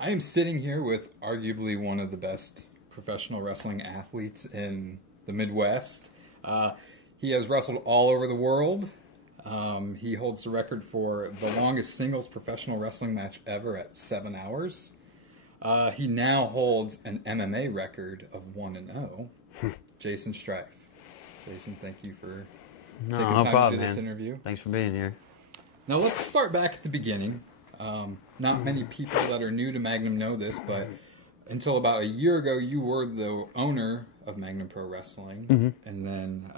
I am sitting here with arguably one of the best professional wrestling athletes in the Midwest. He has wrestled all over the world. He holds the record for the longest singles professional wrestling match ever at 7 hours. He now holds an MMA record of 1-0. Jaysin Strife. Jaysin, thank you for taking time to do this interview. Thanks for being here. Now let's start back at the beginning. Not many people that are new to Magnum know this, but until about a year ago, you were the owner of Magnum Pro Wrestling, and then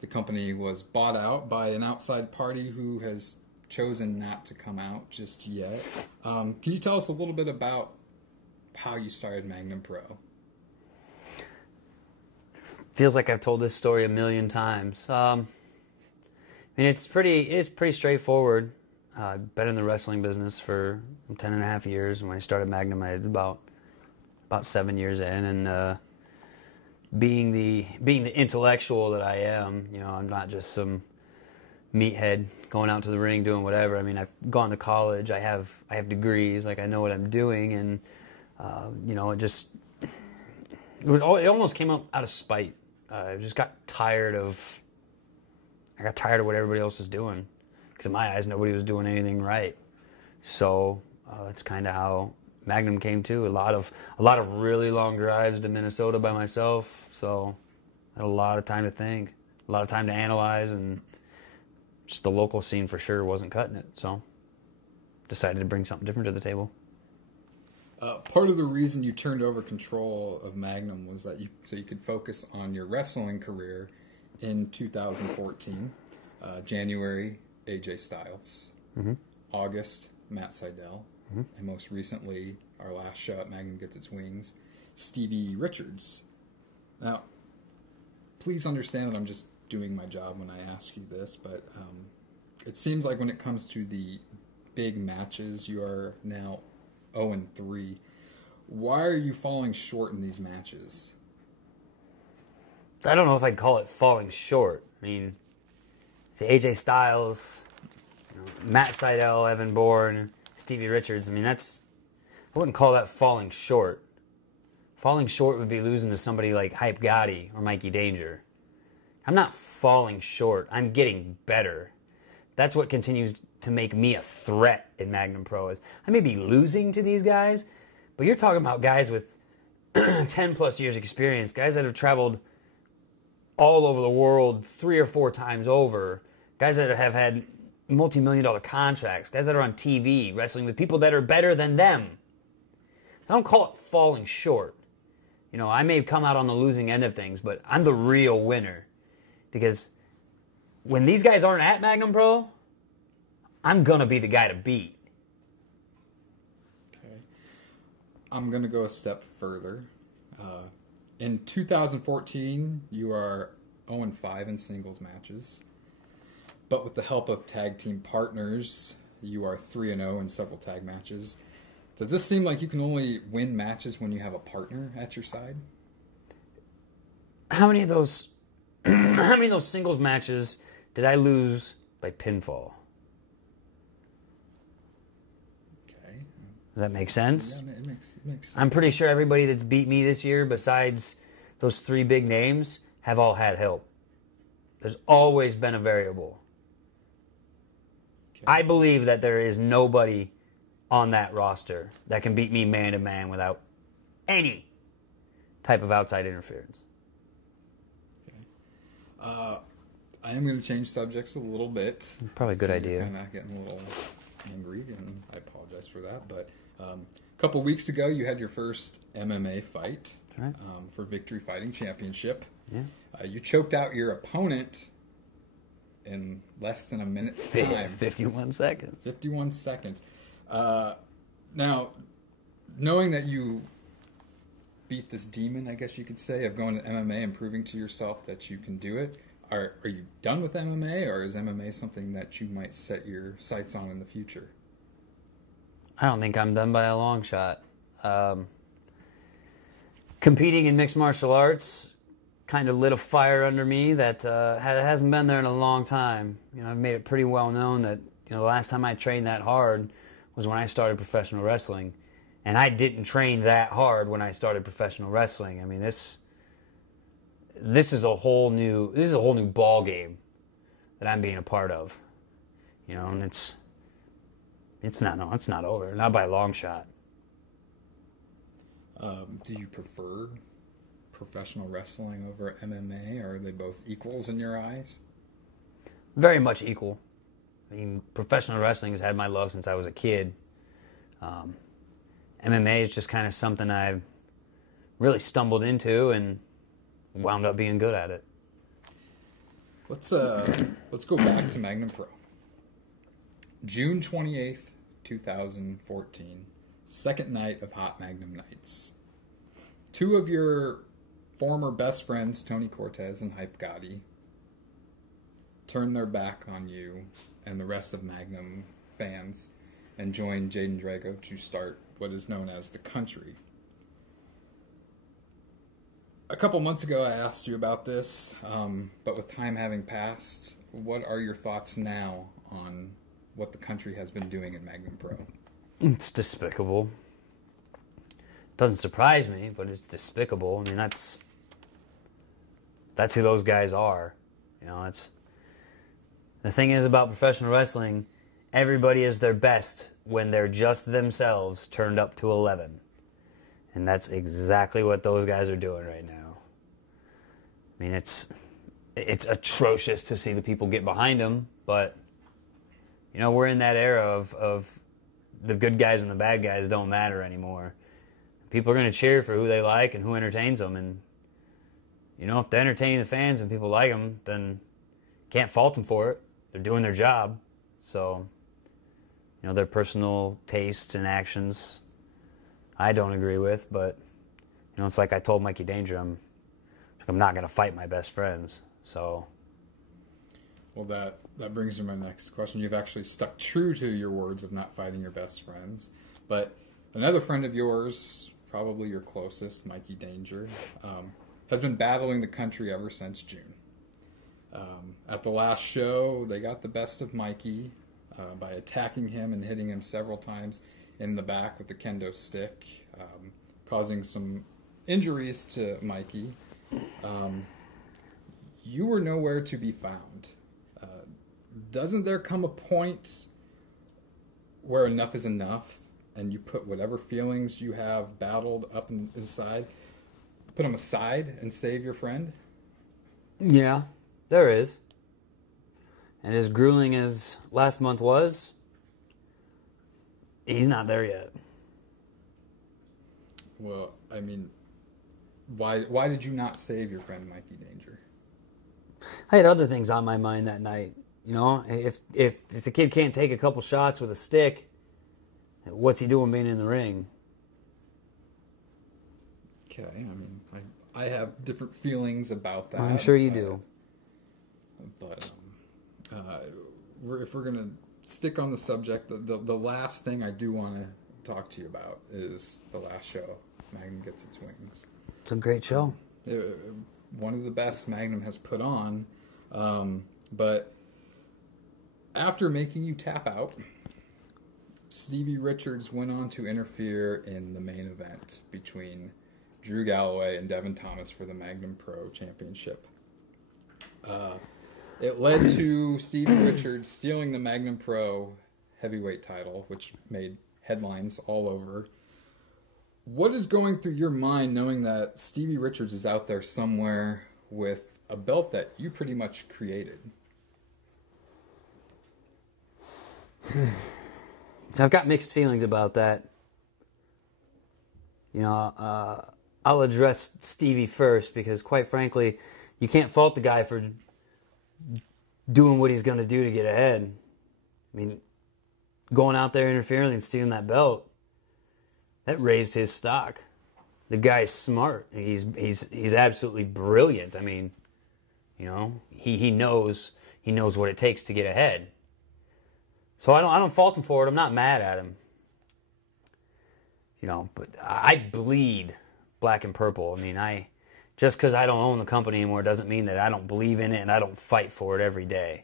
the company was bought out by an outside party who has chosen not to come out just yet. Can you tell us a little bit about how you started Magnum Pro? Feels like I've told this story a million times. I mean, it's pretty straightforward. I've been in the wrestling business for 10.5 years. When I started Magnum, I had about 7 years in, and being the intellectual that I am, you know, I'm not just some meathead going out to the ring doing whatever. I mean, I've gone to college. I have degrees. Like, I know what I'm doing, and you know, it almost came out of spite. I just got tired of what everybody else was doing, because in my eyes, nobody was doing anything right. So that's kind of how Magnum came to. A lot of really long drives to Minnesota by myself. So I had a lot of time to think, a lot of time to analyze, and just the local scene for sure wasn't cutting it. So decided to bring something different to the table. Part of the reason you turned over control of Magnum was that you could focus on your wrestling career. In 2014, January, AJ Styles, August, Matt Sydal, and most recently, our last show at Magnum Gets Its Wings, Stevie Richards. Now, please understand that I'm just doing my job when I ask you this, but it seems like when it comes to the big matches, you are now 0-3. Why are you falling short in these matches? I don't know if I'd call it falling short. I mean, the AJ Styles, you know, Matt Sydal, Evan Bourne, Stevie Richards. I mean, I wouldn't call that falling short. Falling short would be losing to somebody like Hype Gotti or Mikey Danger. I'm not falling short. I'm getting better. That's what continues to make me a threat in Magnum Pro. Is I may be losing to these guys, but you're talking about guys with 10 plus years experience, guys that have traveled all over the world 3 or 4 times over, guys that have had multi-million-dollar contracts, guys that are on TV wrestling with people that are better than them. I don't call it falling short. You know, I may come out on the losing end of things, but I'm the real winner. Because when these guys aren't at Magnum Pro, I'm going to be the guy to beat. Okay. I'm going to go a step further. In 2014, you are 0-5 in singles matches. But with the help of tag team partners, you are 3-0 in several tag matches. Does this seem like you can only win matches when you have a partner at your side? How many of those singles matches did I lose by pinfall? Does that make sense? Yeah, it makes sense. I'm pretty sure everybody that's beat me this year, besides those 3 big names, have all had help. There's always been a variable. Okay. I believe that there is nobody on that roster that can beat me man-to-man without any type of outside interference. Okay. I am going to change subjects a little bit. Probably a good idea. I'm not getting a little angry, and I apologize for that, but a couple weeks ago, you had your first MMA fight for Victory Fighting Championship. Yeah. You choked out your opponent in less than a minute's time. 51 seconds. 51 seconds. Now, knowing that you beat this demon, I guess you could say, of going to MMA and proving to yourself that you can do it, are you done with MMA, or is MMA something that you might set your sights on in the future? I don't think I'm done by a long shot. Competing in mixed martial arts kind of lit a fire under me that hasn't been there in a long time. You know, I've made it pretty well known that, you know, the last time I trained that hard was when I started professional wrestling. And I didn't train that hard when I started professional wrestling. I mean, this is a whole new ball game that I'm being a part of. You know, and it's not over. Not by a long shot. Do you prefer professional wrestling over MMA, or are they both equals in your eyes? Very much equal. I mean, professional wrestling has had my love since I was a kid. MMA is just kind of something I've really stumbled into and wound up being good at it. Let's go back to Magnum Pro. June 28th, 2014, second night of Hot Magnum Nights. Two of your former best friends, Tony Cortez and Hype Gotti, turned their back on you and the rest of Magnum fans and joined Jaden Drago to start what is known as the Country. A couple months ago I asked you about this, but with time having passed, what are your thoughts now on what the Country has been doing in Magnum Pro? It's despicable. Doesn't surprise me, but it's despicable. I mean, that's who those guys are. You know, it's the thing is about professional wrestling, everybody is their best when they're just themselves turned up to 11. And that's exactly what those guys are doing right now. I mean, it's atrocious to see the people get behind them, but you know, we're in that era of the good guys and the bad guys don't matter anymore. People are going to cheer for who they like and who entertains them. And, you know, if they're entertaining the fans and people like them, then can't fault them for it. They're doing their job. So, you know, their personal tastes and actions, I don't agree with. But, you know, it's like I told Mikey Danger, I'm not going to fight my best friends. So... Well, that brings me to my next question. You've actually stuck true to your words of not fighting your best friends. But another friend of yours, probably your closest, Mikey Danger, has been battling the Country ever since June. At the last show, they got the best of Mikey by attacking him and hitting him several times in the back with the kendo stick, causing some injuries to Mikey. You were nowhere to be found. Doesn't there come a point where enough is enough and you put whatever feelings you have battled up inside, put them aside and save your friend? Yeah, there is. And as grueling as last month was, he's not there yet. Well, I mean, why did you not save your friend Mikey Danger? I had other things on my mind that night. You know, if the kid can't take a couple shots with a stick, what's he doing being in the ring? Okay, I mean, I have different feelings about that. I'm sure you do. But if we're going to stick on the subject, the last thing I do want to talk to you about is the last show, Magnum Gets Its Wings. It's a great show. One of the best Magnum has put on. But after making you tap out, Stevie Richards went on to interfere in the main event between Drew Galloway and Devin Thomas for the Magnum Pro Championship. It led to Stevie Richards stealing the Magnum Pro heavyweight title, which made headlines all over. What is going through your mind knowing that Stevie Richards is out there somewhere with a belt that you pretty much created? I've got mixed feelings about that. You know, I'll address Stevie first because, quite frankly, you can't fault the guy for doing what he's going to do to get ahead. I mean, going out there interfering and stealing that belt, that raised his stock. The guy's smart. He's absolutely brilliant. I mean, you know, he knows what it takes to get ahead. So I don't fault him for it. I'm not mad at him. You know, but I bleed black and purple. I mean, just because I don't own the company anymore doesn't mean that I don't believe in it and I don't fight for it every day.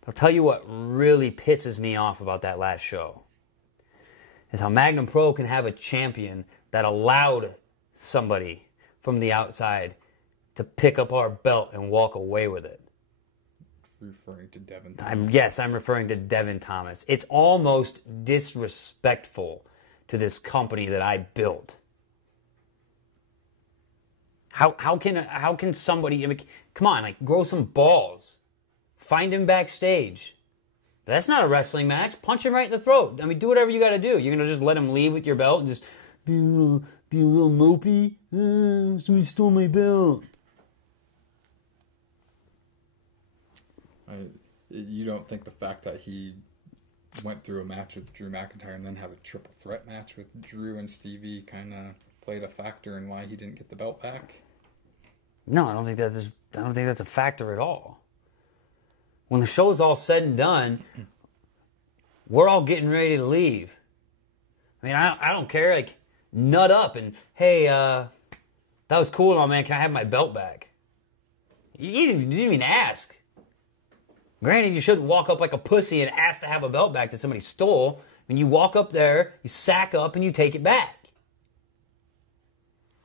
But I'll tell you what really pisses me off about that last show is how Magnum Pro can have a champion that allowed somebody from the outside to pick up our belt and walk away with it. Referring to Devin Thomas. Yes, I'm referring to Devin Thomas. It's almost disrespectful to this company that I built. How can somebody, I mean, come on, like, grow some balls. Find him backstage. That's not a wrestling match. Punch him right in the throat. I mean, do whatever you got to do. You're gonna just let him leave with your belt and just be a little mopey. Somebody stole my belt. You don't think the fact that he went through a match with Drew McIntyre and then had a triple threat match with Drew and Stevie kind of played a factor in why he didn't get the belt back? No, I don't think that's a factor at all. When the show's all said and done, we're all getting ready to leave. I mean, I don't care. Like, nut up and, hey, that was cool and all, man. Can I have my belt back? You didn't even ask. Granted, you shouldn't walk up like a pussy and ask to have a belt back that somebody stole. I mean, you walk up there, you sack up, and you take it back.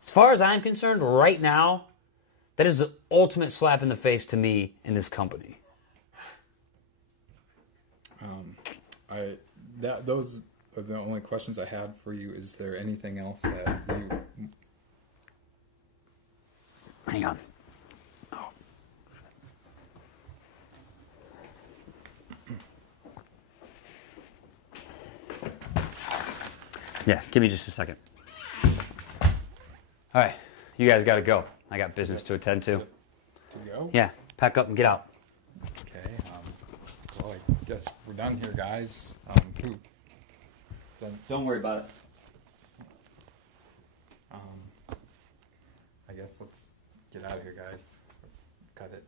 As far as I'm concerned, right now, that is the ultimate slap in the face to me in this company. Those are the only questions I had for you. Is there anything else that you... Hang on. Yeah, give me just a second. All right, you guys got to go. I got business to attend to. To go? Yeah, pack up and get out. Okay. Well, I guess we're done here, guys. Don't worry about it. I guess let's get out of here, guys. Let's cut it.